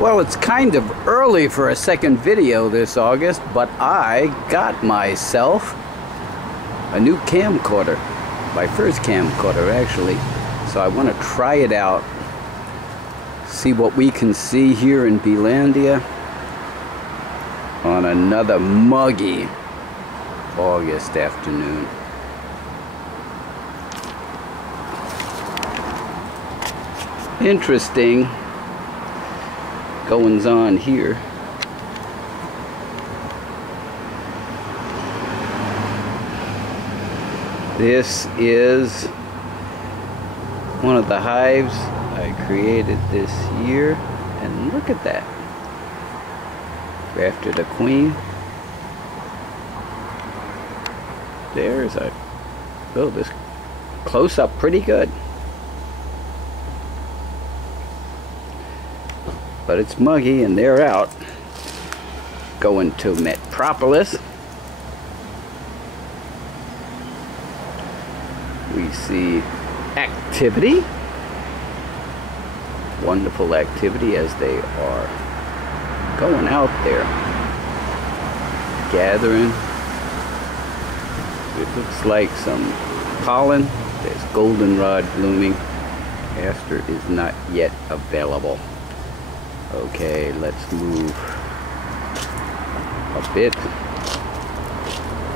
Well, it's kind of early for a second video this August, but I got myself a new camcorder. My first camcorder, actually. So I want to try it out, see what we can see here in Beelandia on another muggy August afternoon. Interesting goings on here. This is one of the hives I created this year, and look at that. Grafted a queen. There's a, oh, this close up pretty good. But it's muggy and they're out. Going to Metropolis. We see activity. Wonderful activity as they are going out there. Gathering. It looks like some pollen. There's goldenrod blooming. Aster is not yet available. Okay, let's move a bit.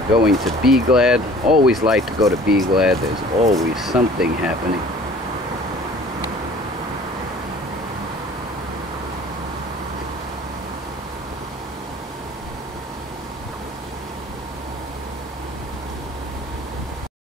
Going to Be Glad. Always like to go to Be Glad. There's always something happening.